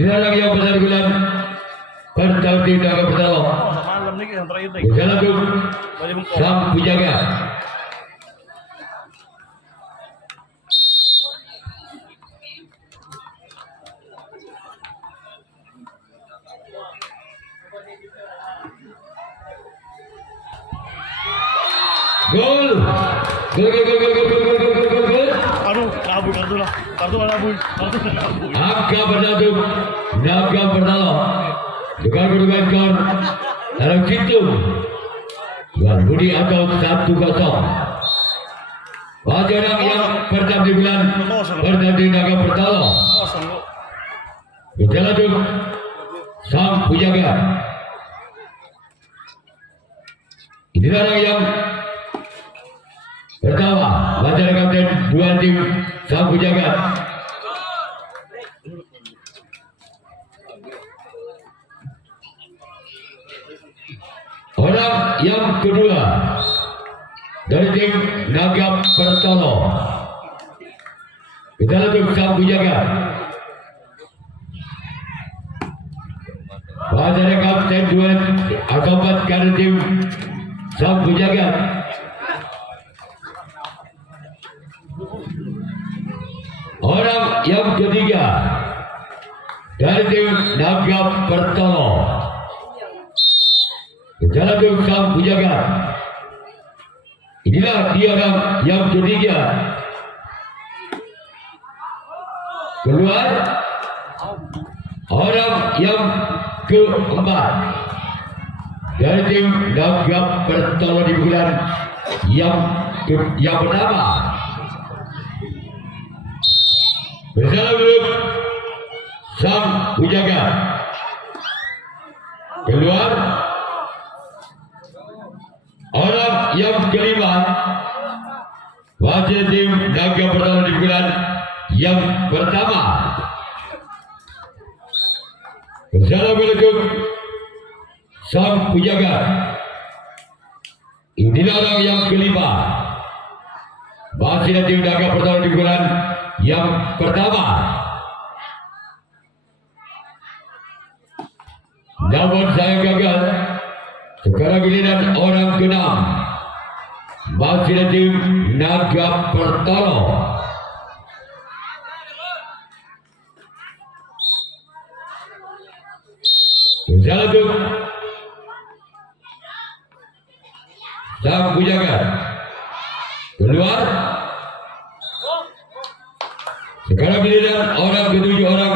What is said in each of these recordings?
Inilah lagi yang besar bulan berarti naga bertolong. Malam nih yang terakhir nih. Berjalan tuh sang penjaga. Gol. Gol. Aduh, kabur kartu lah. Kartu kabur. Angka berdadu, naga bertolong. Dengan kedudukan skor dalam situ. Tuan Budi atau 1-0. Pelajaran yang pertama di bulan berarti naga bertolong. Kosong kok. Berjalan tuh sang penjaga. Inilah yang pertama, pelajaran kapten dua tim sang penjaga. Orang yang kedua dari tim naga bertolong. Berjalan tuh sang penjaga. Pelajaran kapten dua akibat karena tim sang penjaga. Orang yang ketiga dari tim naga bertolong. Berjalan ke sang penjaga. Inilah dia orang yang ketiga. Keluar orang yang keempat dari tim naga bertolong di bulan yang pertama. Berjalan dulu sang penjaga. Keluar orang yang kelima. Wasit tim naga bertolong di bulan yang pertama. Berjalan dulu sang penjaga. Inilah orang yang kelima. Wasit tim naga bertolong di bulan yang pertama. Namun saya gagal. Sekarang giliran orang keenam. Masih tim naga bertolong. Berjalan tuh sang penjaga. Keluar. Sekarang giliran orang ketujuh, orang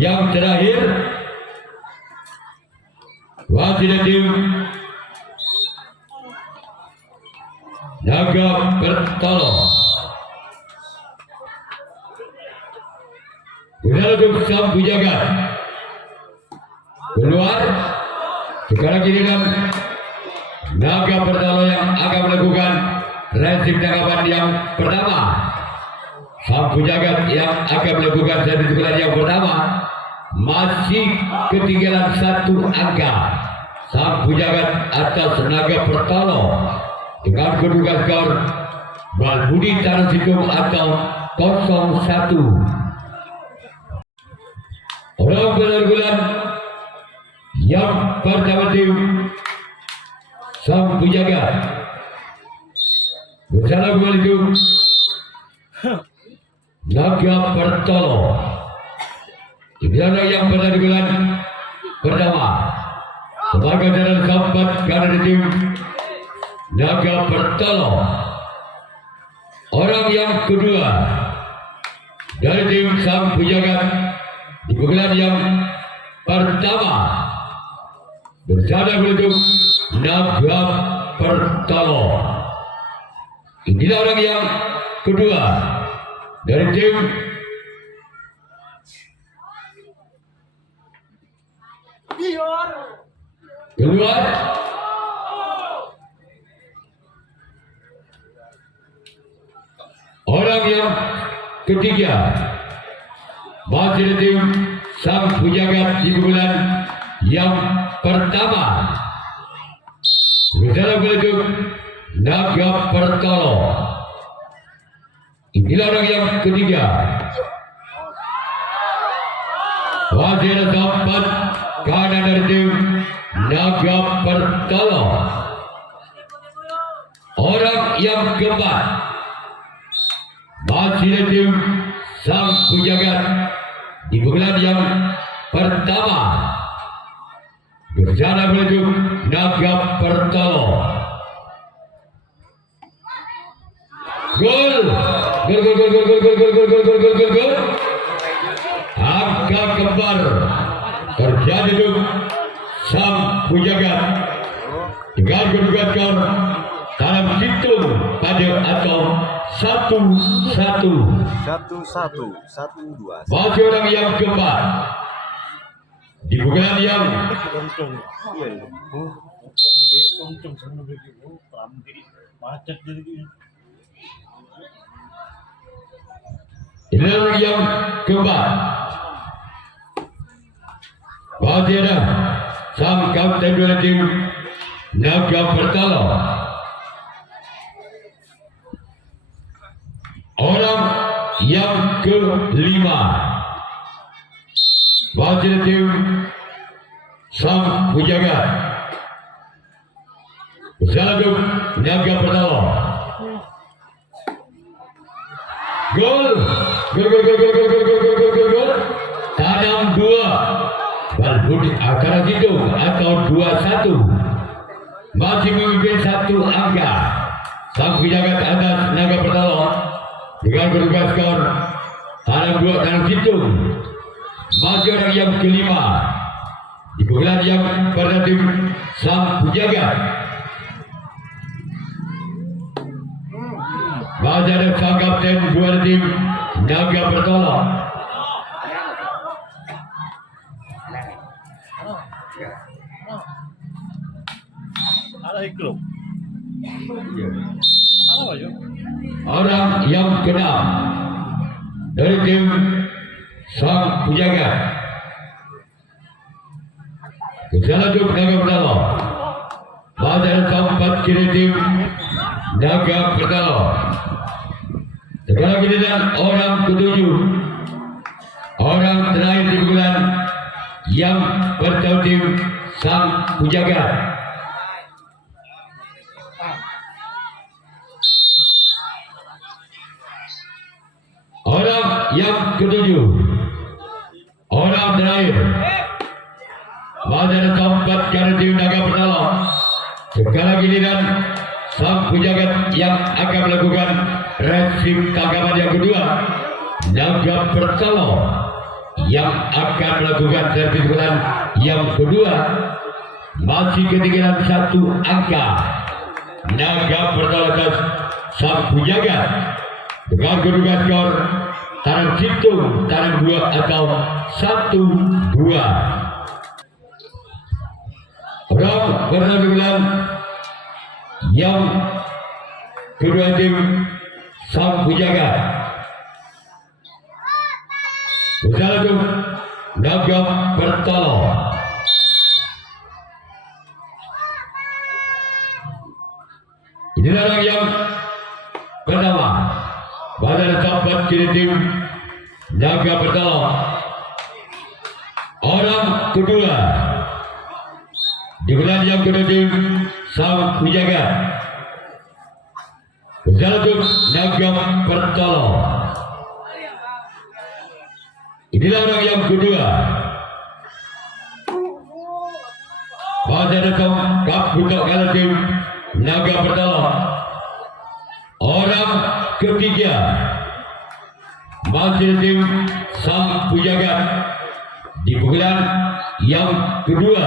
yang terakhir. Wasit tim naga bertolong. Berlalu sang penjaga. Keluar. Sekarang giliran naga bertolong yang akan melakukan resip tanggapan yang pertama. Sang penjaga yang akan melakukan satu pukulan yang pertama masih ketinggalan satu angka. Sang penjaga atas naga bertolong dengan kedudukan skor Balbudi Tarasikum atau 0-1. Orang benar-benar yang pertama tim sang penjaga. Wassalamualaikum. Naga bertolong. Inilah yang pada di bulan pertama. Sebagai jalan keempat karena tim naga bertolong. Orang yang kedua dari tim sang penjaga di bulan yang pertama. Bersama untuk naga bertolong. Inilah orang yang kedua dari tim keluar. Orang yang ketiga masih tim sang penjaga di bulan yang pertama. Bersama untuk naga bertolong. Inilah orang yang ketiga. Wasit keempat kanan dari tim Naga Pertolo. Orang yang keempat masih dari tim Sang Pujagat di bulan yang pertama bersama menuju Naga Pertolo. Gol, gol. Angka kembar terjadi untuk Sang Pujagat dengan kedudukan skor dalam hitung pada atau 1-1. 1-1, 1-2. Masih orang yang keempat di bulan yang Untung. Iya, iya. Untung sama begitu. Macet jadi. ini orang yang keempat. Masih ada sang kapten dari tim Naga Pertolo. Orang yang kelima masih tim Sang Pujagat bersama tim Naga Pertolo. Gol. Tanam 2 Balbudi akan hitung atau 2-1 masih memimpin 1 angka. Sang Pujagat atas Naga Pertolo dengan kedudukan skor tanam 2 tanam hitung. Masih orang yang kelima di bulan yang pada tim Sang Pujagat. Masih ada sang kapten buat tim Naga Pertolo. Ada ikut. Ada apa yuk? Orang yang keenam dari tim Sang Pujagat bersama tim Naga Pertolo. Masih ada keempat kiri tim Naga Pertolo. Sekarang giliran orang ketujuh, orang terakhir di bulan yang bertemu tim Sang Pujagat. Orang yang ketujuh, orang terakhir, masih ada keempat kali tim Naga Pertolo. Sekarang giliran Sang Pujagat yang akan melakukan resip tanggapan yang kedua. Naga Pertolo yang akan melakukan servis bulan yang kedua masih ketinggalan 1 angka. Naga Pertolo atas Sang Pujagat dengan kedudukan skor tanam hitung tanam 2 atau 1-2. Orang bernabulan yang kedua tim Sang Pujagat bersama tim Naga Pertolo. Inilah orang yang pertama pada tempat kiri tim Naga Pertolo. Orang kedua di bulan yang kedua tim Sang Pujagat bersama tim Naga Pertolo. Inilah orang yang kedua pada datang kap untuk kalah tim Naga Pertolo. Orang ketiga masih tim Sang Pujagat di bulan yang kedua.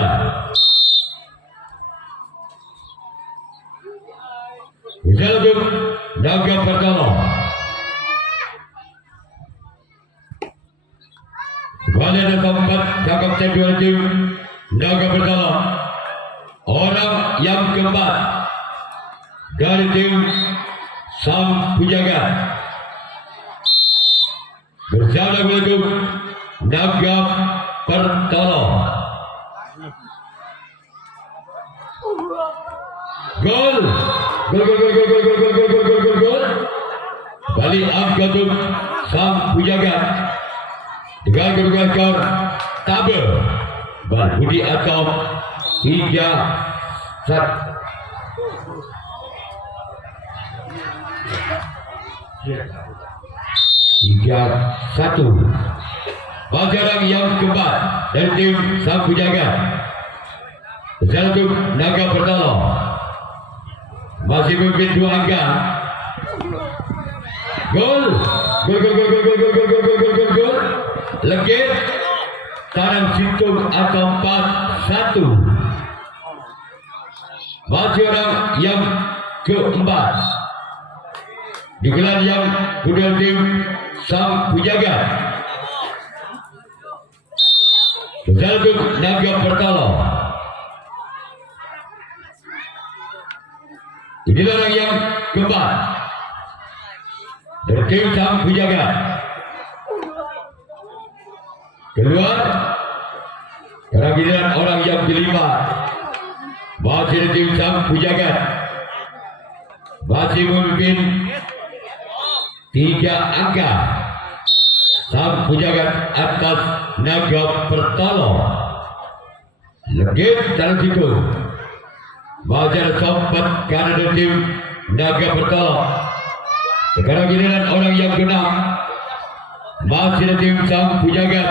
Bersama tim Naga Pertolo. Pada tempat cakap kedua tim Naga Pertolo. Orang yang keempat dari tim Sang Pujagat bersama dengan Naga Pertolo. Gol. Balik angka untuk Sang Pujagat dengan kedudukan skor tabel bal Budi atau 3-1. Tiga satu. Pelajaran yang keempat dari tim Sang Penjaga satu Naga Pertolong masih memimpin 2 angka. Gol legit tanam situng atau 4-1. Masih orang yang keempat digelar yang kedua tim Sang Penjaga satu Naga Pertolong. Inilah orang yang keempat dari tim Sang Penjaga. Keluar giliran orang yang kelima masih dari tim Sang Penjaga, masih memimpin 3 angka. Sang Penjaga atas Naga Pertolong legit dalam situ. Masih sempat karena dari tim Naga Pertolong. Sekarang giliran orang yang keenam masih dari tim Sang Penjaga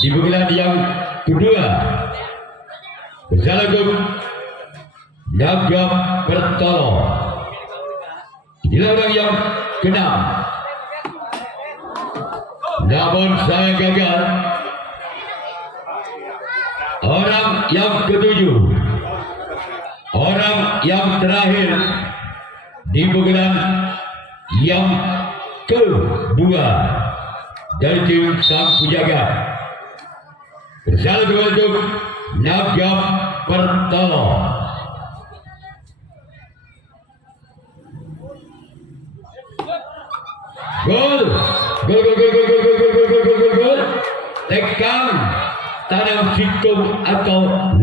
di bulan yang kedua. Bersalakum Naga Pertolong. Inilah orang yang keenam. Namun saya gagal. Orang yang ketujuh, orang yang terakhir di bulan yang kedua dari tim Sang Penjaga. Bersalakum untuk Naga Pertolong. Gol. Tekan tanam situng atau 5-1.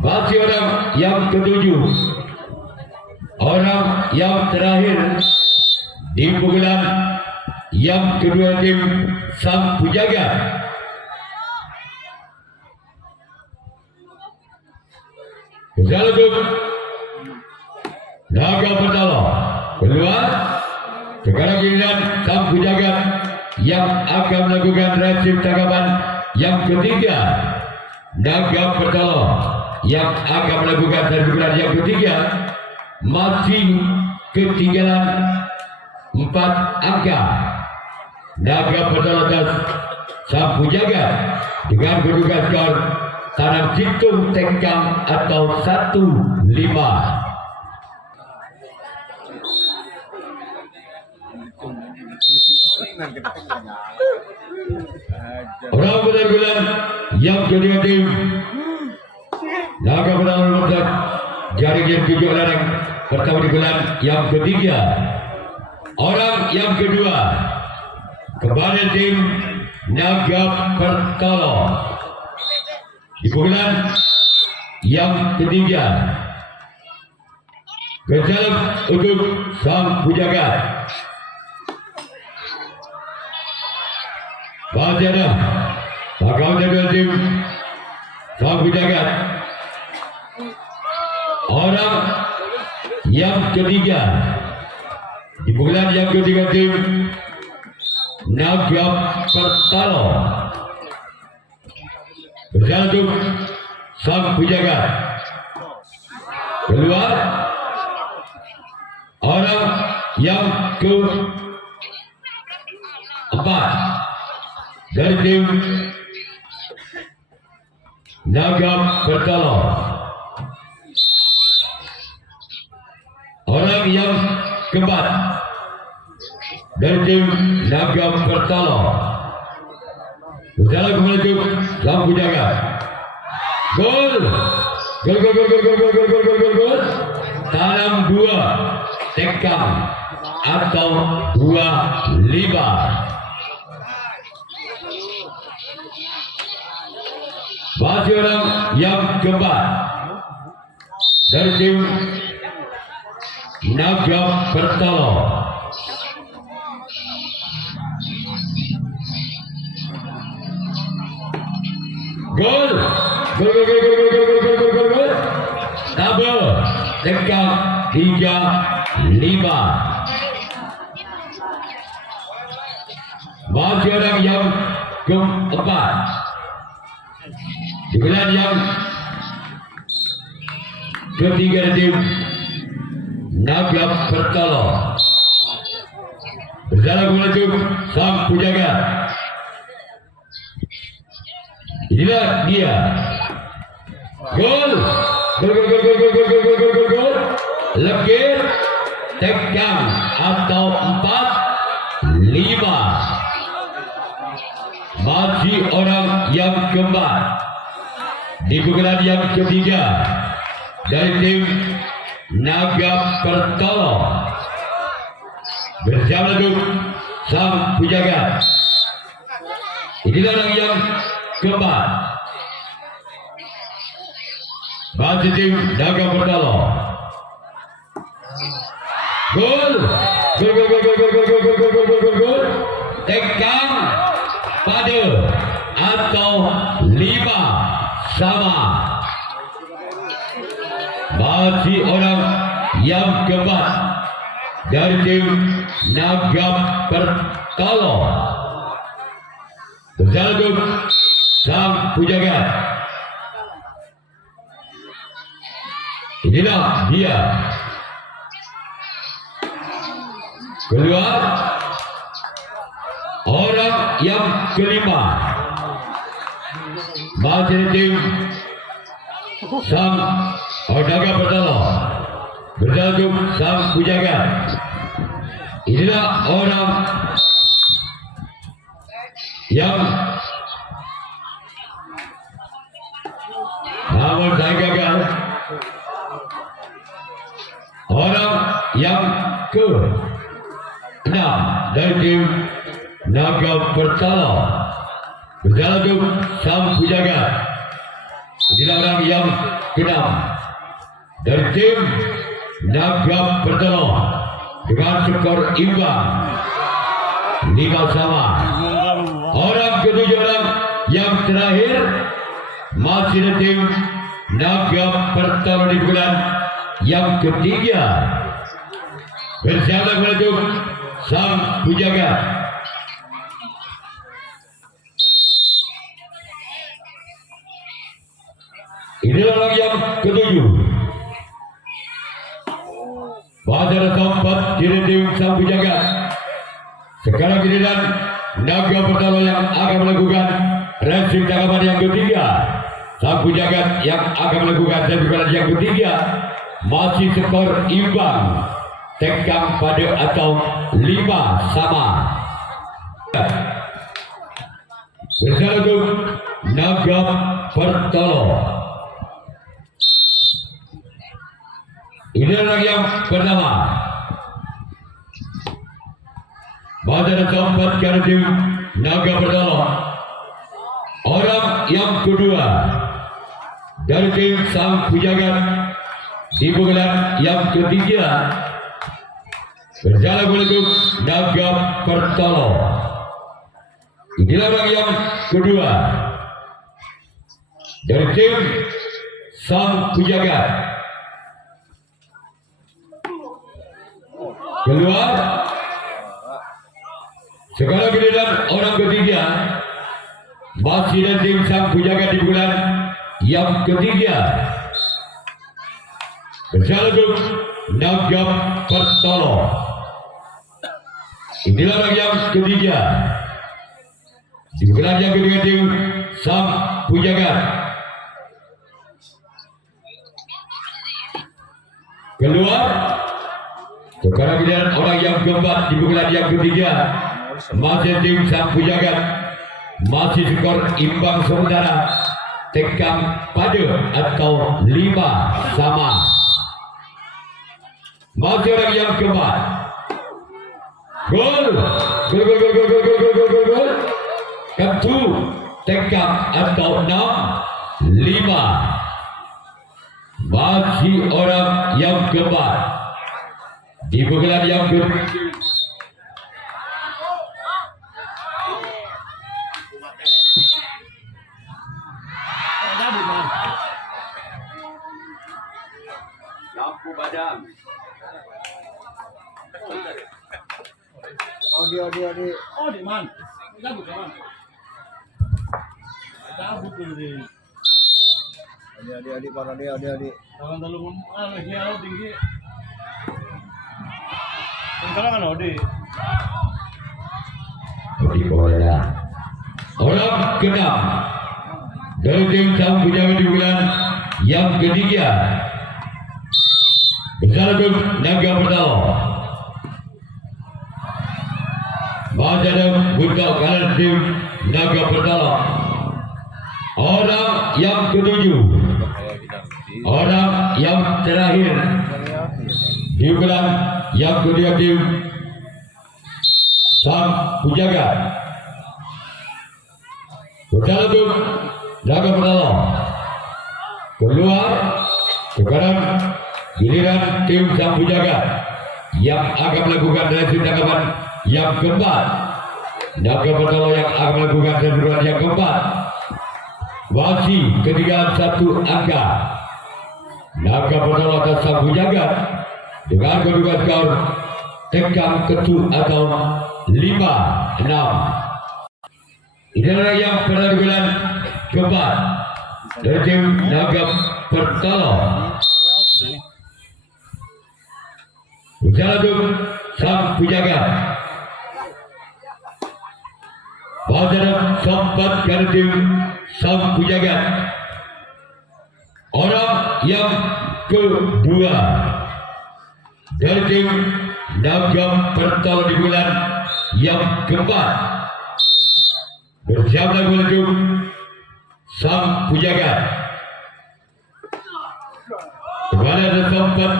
Masih orang yang ketujuh, orang yang terakhir di pukulan yang kedua tim Sang Penjaga. Bersalakum Naga Pertolong. Keluar. Sekarang giliran Sang Penjaga yang akan melakukan reaksi tanggapan yang ketiga. Naga Pertolong yang akan melakukan serbulan yang ketiga masih ketinggalan 4 angka. Naga Pertolong atas Sang Penjaga dengan kedudukan skor tanam situng tengkang atau 1-5. Orang benar-benar yang kedua tim Naga Pertolong nomor jaring yang 7 larang pertama di bulan yang ketiga. Orang yang kedua kepada tim Naga Pertolong di bulan yang ketiga. Kesalam untuk Sang Penjaga. Bajana bakal jaga tim Sang Penjaga. Orang yang ketiga di bulan yang ketiga tim Naga Pertolong. Bersatu Sang Penjaga. Keluar orang yang keempat dari tim Naga Pertolong. Orang yang keempat dari tim Naga Pertolong. Berjalan menuju Sang Penjaga. Gol. Gol. Tanam 2 tekam atau 2-5. Masih orang yang keempat dari tim Naga Pertolong. Gol. Gol, gol, gol, gol, gol, gol, gol, gol, gol, gol. Tabel dekat 3-5. Masih orang yang keempat. Kemudian yang ketiga tim Naga Pertolo. Berjalan menuju sang penjaga. Inilah dia. Gol. Gol, gol, gol, gol, gol, gol, gol, gol, gol, gol. Lekir tegang atau 4-5. Masih orang yang keempat. Di pukulan yang ketiga dari tim Naga Pertolo. Bersama dengan sang penjaga. Inilah orang yang keempat. Masih tim Naga Pertolo. Gol. Gol, gol, gol, gol, gol, gol, gol, gol, gol, gol, gol. Tegang pada atau 5-sama. Masih orang yang keempat dari tim Naga Pertolo. Bersatu sang penjaga. Inilah dia. Keluar orang yang kelima. Masih tim sang Naga Pertolo. Bersatu sang penjaga. Inilah orang yang namun saya gagal. Orang yang ke-6 dari tim Naga Pertolo. Bersatu sang penjaga. Inilah orang yang ke-6 dari tim Naga Pertolo dengan skor imbang 5-sama. Orang ketujuh orang yang terakhir masih dari tim Naga Pertolo di bulan yang ketiga. Bersama menuju sang penjaga. Inilah orang yang ketujuh. Pada tempat diri tim sang penjaga. Sekarang giliran Naga Pertolo yang akan melakukan reaksi tanggapan yang ketiga. Sang penjaga yang akan melakukan reaksi yang ketiga masih skor imbang, tegang pada atau 5-sama. Bersatu Naga Pertolo. Ini orang yang pertama. Pada tempat dari tim Naga Pertolo. Orang yang kedua dari tim sang penjaga di pukulan yang ketiga. Berjalan menuju Naga Pertolo. Inilah orang yang kedua dari tim sang penjaga. Keluar. Sekarang giliran orang ketiga. Masih dari tim sang penjaga di bulan yang ketiga. Berjalan ke Naga Pertolo. Inilah orang yang ketiga. Di bulan yang ketiga tim sang penjaga. Keluar. Sekarang giliran orang yang keempat di bulan yang ketiga. Masih tim sang penjaga. Masih skor imbang sementara, tegang pada atau 5-sama. Masih orang yang keempat. Gol. Gol, gol, gol, gol, gol, gol, gol, gol, gol. Kartu tegang atau 6-5. Masih orang yang keempat. Di pukulan yang ketiga. Oh, di man. Cabut di man. Cabut dulu deh. Tangan terlalu sial tinggi. Yang kalah kan Odi. Di bola. Orang keenam dari tim sang penjaga di bulan yang ketiga. Bersatu Naga Pertama. Badan buka kanan tim Naga Pertama. Orang yang ketujuh. Orang yang terakhir di bulan yang kedua tim sang penjaga. Bersatu Naga Pertama. Keluar ke kanan giliran tim sang penjaga yang akan melakukan reaksi tangkapan yang keempat. Naga Pertama yang akan melakukan reaksi yang keempat. Masih ketinggalan satu angka. Naga Pertama atas sang penjaga dengan kedudukan skor tekan ketu atau 5-6. Inilah yang pada bulan keempat dari tim Naga Pertama. Bersatu sang penjaga. Badan sempat dari tim sang penjaga. Orang yang kedua dari tim Naga Pertama di bulan yang keempat. Bersama menuju sang penjaga. Kepada sempat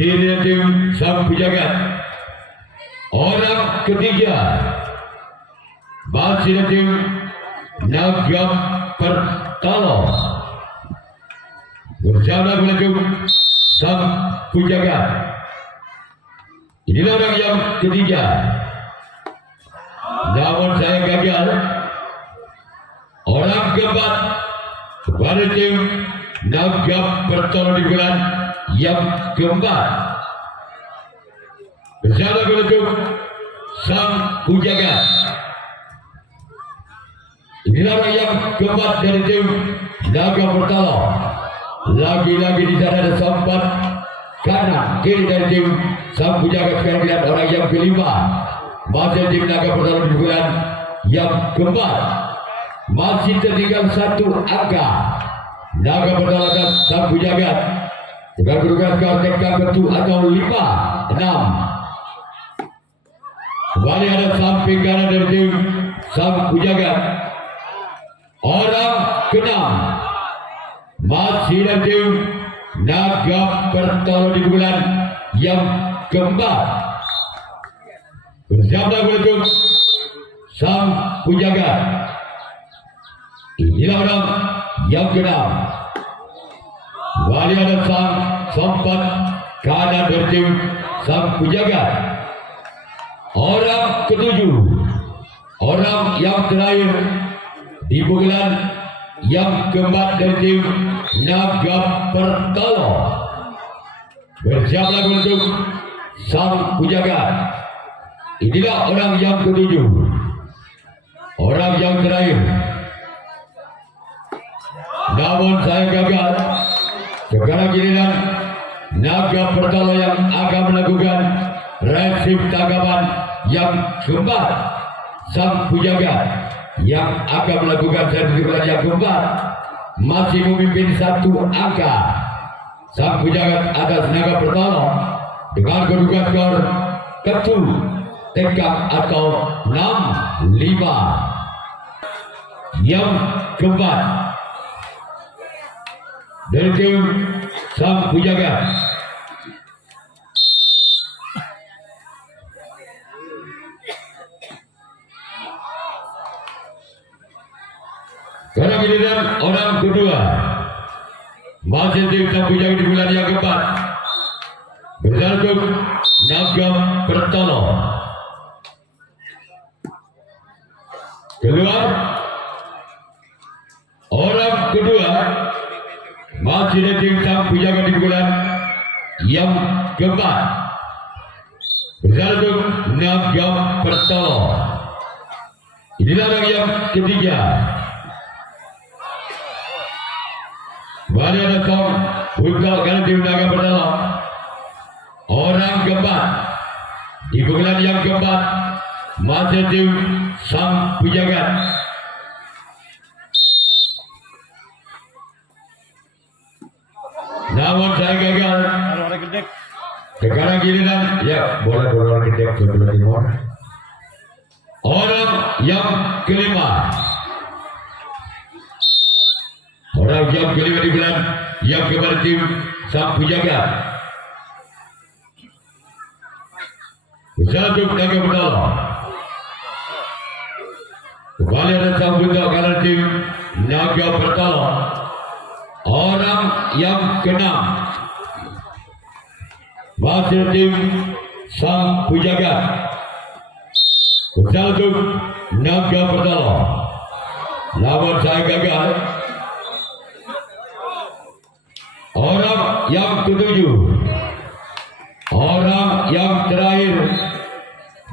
kiri tim sang penjaga. Orang ketiga masih tim Naga Pertama. Bersama menuju sang penjaga. Inilah orang yang ketiga. Namun saya gagal. Orang keempat kepada tim Naga Pertama di bulan yang keempat. Bersama menuju sang penjaga. Inilah orang yang keempat dari tim Naga Pertama. Lagi-lagi di sana ada sempat kanan kiri dari tim sang penjaga. Sekarang lihat orang yang kelima masih tim Naga Pertama di bulan yang keempat. Masih tertinggal satu angka. Naga Pertama dan sang penjaga dengan kedudukan skor tekan ketu atau 5-6. Kembali ada samping kanan dari tim sang penjaga. Orang keenam masih dari tim Naga Pertama di bulan yang keempat. Bersama menuju sang penjaga. Inilah orang yang keenam. Kembali ada sang sempat kanan dari tim sang penjaga. Orang ketujuh. Orang yang terakhir di bulan yang keempat dari tim Naga Pertama. Bersama menuju sang penjaga. Inilah orang yang ketujuh. Orang yang terakhir. Namun saya gagal. Sekarang giliran Naga Pertama yang akan melakukan reaksi tangkapan yang keempat. Sang penjaga yang akan melakukan sertifikat yang keempat masih memimpin satu angka. Sang penjaga atas Naga Pertama dengan kedudukan skor ketu tekak atau 6-5. Yang keempat dari tim sang penjaga. Sekarang giliran orang kedua masih tim sang penjaga di bulan yang keempat. Bersatu Naga Pertama. Keluar orang kedua masih tim sang penjaga di bulan yang keempat bersatu naga pertolong. Inilah orang yang ketiga. Kembali ada kaum buka ganti naga pertolong. Orang keempat di pukulan yang keempat masih tim sang penjaga. Namun saya gagal. Kalau orang gede. Sekarang giliran ya boleh orang kita sebelah timur. Orang yang kelima. Orang yang kelima di bulan yang kepada tim sang penjaga. Satu naga pertolong. Kembali ada sang budak kanan tim naga pertolong. Orang yang keenam masih tim sang penjaga. Satu naga pertolong. Namun saya gagal. Orang yang ketujuh. Orang yang terakhir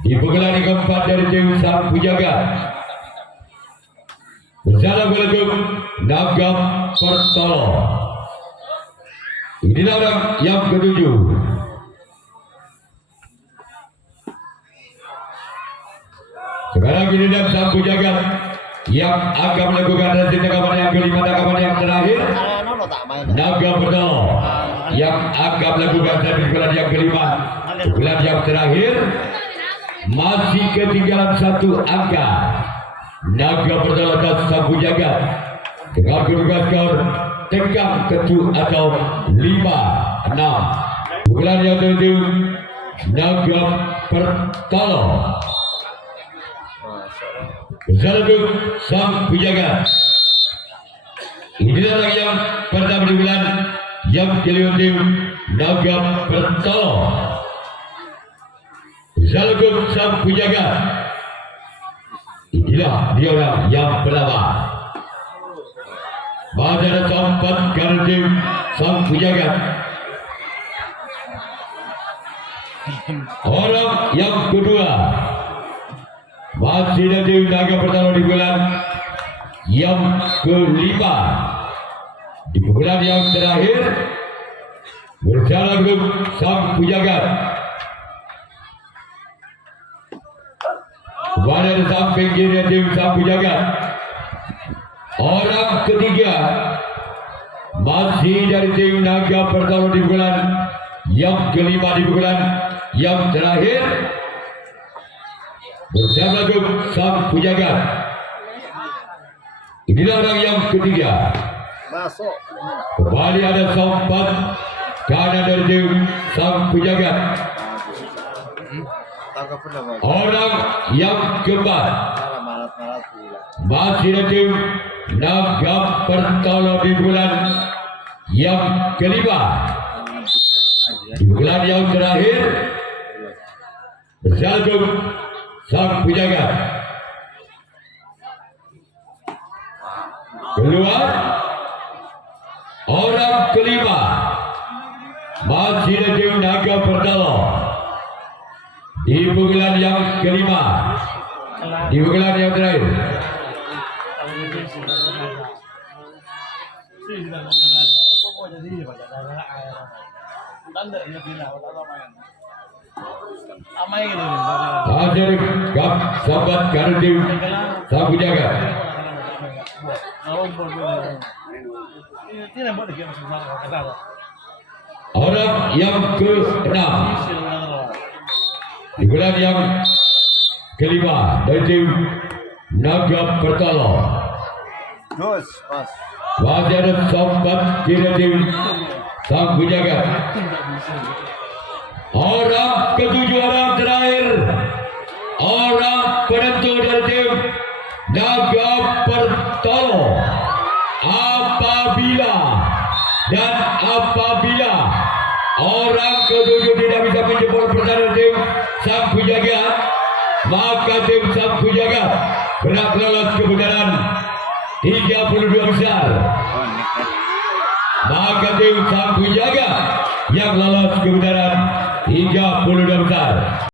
di pukulan keempat dari tim sang penjaga. Assalamualaikum naga pertolong. Inilah orang yang ketujuh. Sekarang ini dan sang penjaga yang akan melakukan rasi tangkapan yang kelima, tangkapan yang terakhir. Naga pertolong yang akan melakukan rasi pukulan yang kelima, pukulan yang terakhir. Masih ketinggalan satu angka. Naga pertolong dan sang penjaga dengan kedudukan skor tegang ketu atau 5-6. Pukulan yang terakhir naga pertolong. Satu sang penjaga. Inilah orang yang pertama di bulan yang kelima tim naga pertolong. Satu sang penjaga. Inilah dia orang yang pertama. Masih ada tempat karena tim sang penjaga. Orang yang kedua. Masih ada tim naga pertolong di bulan yang kelima. Di bulan yang terakhir bersama grup sang penjaga. Kepada samping kiri tim sang penjaga. Orang ketiga masih dari tim naga pertolong di bulan yang kelima, di bulan yang terakhir bersama grup sang penjaga. Inilah orang yang ketiga. Masuk. Kembali ada sempat kanan dari tim sang penjaga. Orang yang keempat masih ada tim naga pertolong di bulan yang kelima. Di bulan yang terakhir bersatu sang penjaga. Keluar orang kelima masih ada tim naga pertolong di pukulan yang kelima, di pukulan yang terakhir. Hadir kap sahabat kartu sang penjaga. Orang yang ke-6 di bulan yang kelima dari tim naga pertolong. Masih ada sahabat kiri tim sang penjaga. Orang ketujuh, orang terakhir, orang penentu dari tim naga pertolong. Apabila orang ketujuh tidak bisa menjemput pertahanan tim sang penjaga, maka tim sang penjaga berhak lolos ke putaran 32 besar. maka tim sang penjaga yang lolos ke putaran 32 besar.